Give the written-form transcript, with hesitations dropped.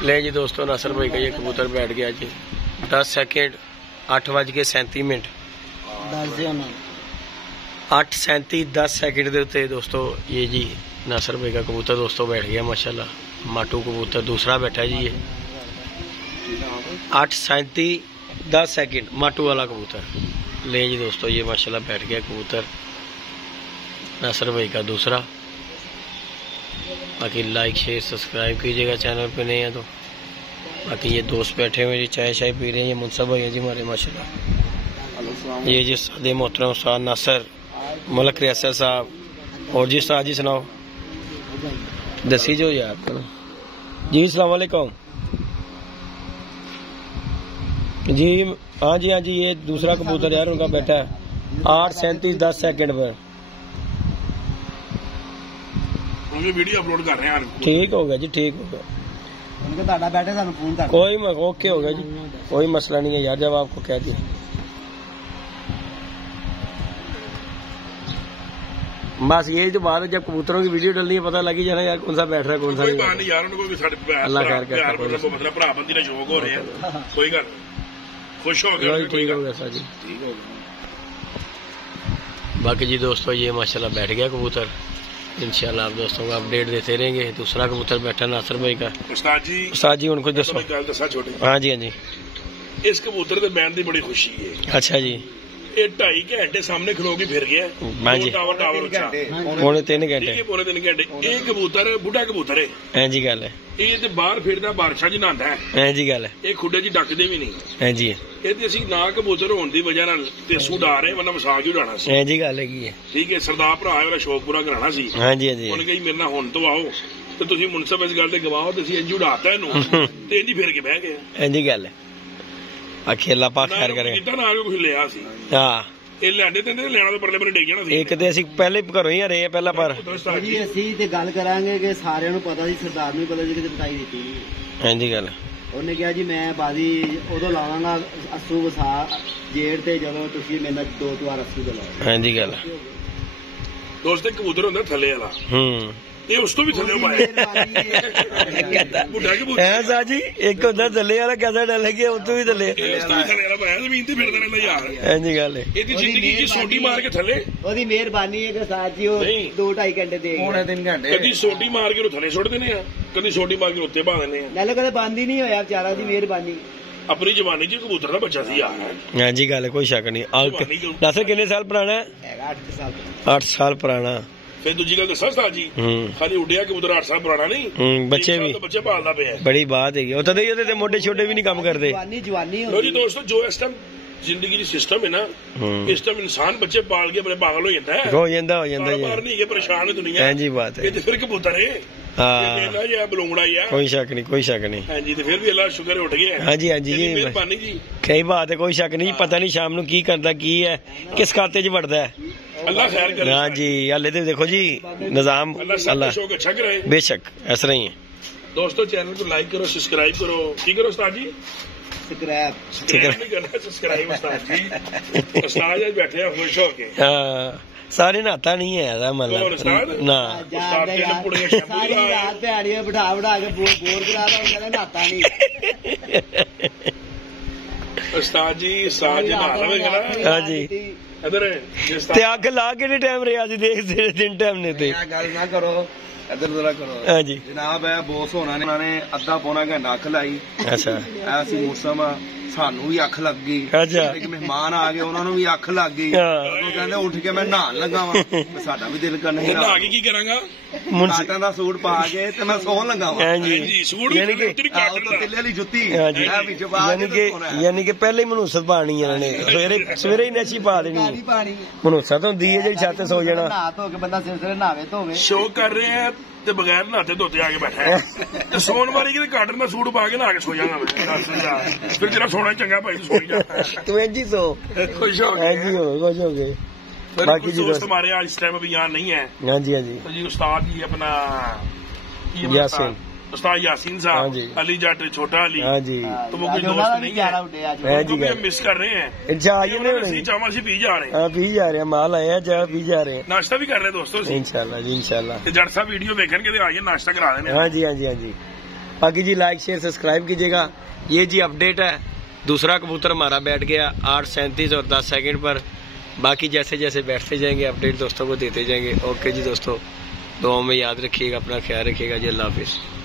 ले जी दोस्तों, नासर भाई का ये कबूतर बैठ गया जी। 10 सेकंड 8:37 8:37 10 सेकंड के उत्ते दोस्तों ये जी नासर भाई का कबूतर दोस्तों बैठ गया माशाल्लाह। माटू कबूतर दूसरा बैठा जी ये 8:37 10 सेकंड माटू वाला कबूतर। ले जी दोस्तों ये माशाल्लाह बैठ गया कबूतर नासर भाई का दूसरा। बाकी लाइक शेयर सब्सक्राइब कीजिएगा चैनल पे नहीं है तो। बाकी ये दोस्त बैठे हुए जी चाय शाय पी रहे हैं। ये मुंसब भाई है जी हमारे माशाल्लाह। ये जी सादे मोहतरम उस्ताद नासर मलक रियासत साहब। और जी उस्ताद जी सुनाओ दसी जो यार जी। अस्सलाम वालेकुम जी। हाँ जी हाँ जी ये दूसरा कबूतर यार उनका बैठा है 8:37 10 सेकंड पर। वीडियो अपलोड कर रहे हैं। ठीक हो गया जी, ठीक हो गया। कोई ओके हो गया जी, कोई मसला नहीं है यार जब आपको कह दिया। बस यही तो बात है, जब कबूतरों की वीडियो डलनी है पता लगी जाना यार कौन सा बैठ रहा है कौन सा नहीं। यार उनको भी अल्लाह खैर करता है। मतलब भराबंदी ने शौक हो रहे हैं। कोई गल खुश हो गया। ठीक हो गया सर जी। बाकी जी दोस्तों ये माशाल्लाह बैठ गया कबूतर। इंशाल्लाह आप दोस्तों को अपडेट देते रहेंगे। दूसरा कबूतर बैठा नासर भाई का। उस्ताद जी उनको दसो। हाँ जी हाँ जी। इस कबूतर के बैठ की बड़ी खुशी है। अच्छा जी। ये 2.5 घंटे सामने खलोगी फिर गया। टावर पौने 3 घंटे। पौने 3 घंटे। ये कबूतर बुढ़ा कबूतर है। हाँ जी गल है। ये बाहर फिरदा बारिशा च नहांदा है। हाँ जी गल है। ये खुडे च डकदे भी नहीं। हाँ जी। ये ते असीं ना कबूतर होने की वजह नाल तेसू डा रहे वरना मसाक ही उड़ाना सी। हाँ जी गल है। ठीक है सरदार भरा मेरा शौक पूरा कराना सी। हाँ जी हाँ जी। उन्हें कही मेरे नाल हुण तो आओ तो तुसीं मुनसब इस गल ते गवाहो ते असीं इंज उड़ाता इहनूं ते इंज फिर के बह गए। हाँ जी गल है। अखेला पा खैर करे ना कुछ लिया सी। हाँ लेना तो परले पर डिग जाना। एक तो असीं पहले घरों ही रहे पहला पर जी असीं ते गल करांगे कि सारिਆਂ ਨੂੰ पता सी सरदार ਨੂੰ पता सी कि बताई दी। हाँ जी गल ਉਹਨੇ ਕਿਹਾ ਜੀ ਮੈਂ ਬਾਦੀ ਉਦੋਂ ਲਾਵਾਂਗਾ ਅਸੂ ਵਸਾ ਜੇੜ ਤੇ ਜਦੋਂ ਤੁਸੀਂ ਮੇਰੇ ਨਾਲ 2 ਵਾਰ ਅਸੂ ਦੇ ਲਾਓ। हाँ जी गल ਦੋਸਤ ਕਬੂਤਰ ਹੁੰਦਾ ਥੱਲੇ ਵਾਲਾ। ये उस तो भी थले पाए जी। एक होता थले वाला कैसा डर लगे उस तो भी थले जमीन ते फिरदा रहंदा यार। हां जी गल है। ਇਹਦੀ ਜ਼ਿੰਦਗੀ ਦੀ ਸੋਟੀ ਮਾਰ ਕੇ ਥੱਲੇ ਉਹਦੀ ਮਿਹਰਬਾਨੀ ਹੈ ਕਿ ਸਾਥ ਜੀ ਉਹ 2-2.5 ਘੰਟੇ ਦੇ ਪੌਣੇ 3 ਘੰਟੇ ਕਦੀ ਸੋਟੀ ਮਾਰ ਕੇ ਉਹ ਥੱਲੇ ਸੁੱਟ ਦਿੰਦੇ ਆ ਕਦੀ ਸੋਟੀ ਮਾਰ ਕੇ ਉੱਤੇ ਪਾ ਦਿੰਦੇ ਆ। ਨਾਲੇ ਕਦੇ ਬੰਦ ਹੀ ਨਹੀਂ ਹੋਇਆ ਵਿਚਾਰਾ ਦੀ ਮਿਹਰਬਾਨੀ। अपनी जवानी च कबूतर का बच्चा सी यार। हाँ जी गल है कोई शक नहीं। नासर कितने साल पुराना है? 8 साल पुराना। फिर दूजी गल दसा उस्ताद जी खाली उड्डिया कबूतर 8 साल पुराना नहीं बच्चे भी बच्चे पालदा पे बड़ी बात है। मोटे छोटे भी नहीं काम करते। लो जी दोस्तों जो इस टाइम जिंदगी की सिस्टम है ना इस टाइम इंसान बच्चे पाल के अपने पागल हो जाता है। हो जाता नहीं है परेशान है दुनिया। हाँ जी बात है। फिर कबूतर है बलूंगड़ा ही कोई शक नहीं कोई शक नहीं। हाँ जी फिर भी अल्लाह शुक्र उठ गया। हाँ जी हाँ जी मेहरबानी जी कई बात है कोई शक नहीं। पता नहीं शाम नू की करदा की है किस खाते च बढ़दा है। अल्लाह खैर करे। हाँ जी हाले तो देखो जी निजाम अल्लाह अच्छा करे बेशक ऐसा ही है। दोस्तों चैनल को लाइक करो सब्सक्राइब करो की करो उस्ताद जी सब्सक्राइब नहीं करना सब्सक्राइब उस्ताद जी। उस्ताद आज बैठे हैं खुश होके। हाँ सारे नहाता नहीं है मतलब ना सारी रात दिहाड़ी बिठा बिठा के बोर करा रहा नहाता नहीं। उस्ताद जी साज हाँ जी इधर अग ला के टाइम रहा देख दिन टाइम ने गल ना करो इधर जरा करो। हाँ जी जनाब है बोस होना ने अद्धा पौना घंटा अख लाई। अच्छा ऐसी मौसम सानू भी अख लग गई। अच्छा मेहमान आ गए उन्होंने भी अख लग गई। कहते उठ के मैं नहान लगा वा साडा भी दिल करना नहा के की करांगा काटन दा सूट पा के ते मैं सोन लगा वा। यानी कि तिल्ले वाली जुत्ती यानी कि पहले ही मनूसत पानी है सवेरे ही नची पा देनी मनूसत होंदी है जी छत सो जाना नहा धो के बंदा सिर नहावे धोवे शो कर रहे हैं ते बगैर नहाते धोते आके बैठा है ते सोन वाली के काटन दा सूट पा के नहा के सो जाऊंगा मैं। फिर तेरा सोना चंगा भाई तू सो ही जा तू इंज ही सो खुश हो गए। बाकी जी दोस्त हमारे आज इस टाइम अभी यहाँ नहीं है। हाँ जी हाँ जी तो जी उस्ताद जी अपना यासीन उस्ताद यासीन साहब अली जट छोटा अली। हाँ जी तो वो कोई दोस्त नहीं है तो भी हम मिस कर रहे हैं। चावा से पी जा रहे हैं पी जा रहे हैं माल आया जा पी जा रहे हैं नाश्ता भी कर रहे हैं दोस्तों इंशाल्लाह जी इंशाल्लाह। जट साहब वीडियो देखन के आइए नाश्ता करा देने। हाँ जी हाँ जी हाँ जी बाकी जी लाइक शेयर सब्सक्राइब कीजिएगा। ये जी अपडेट है, दूसरा कबूतर हमारा बैठ गया 8:37 और 10 सेकंड पर। बाकी जैसे जैसे बैठते जाएंगे अपडेट दोस्तों को देते जाएंगे। ओके जी दोस्तों, दुआओं में याद रखिएगा, अपना ख्याल रखिएगा जी। अल्लाह हाफिज़।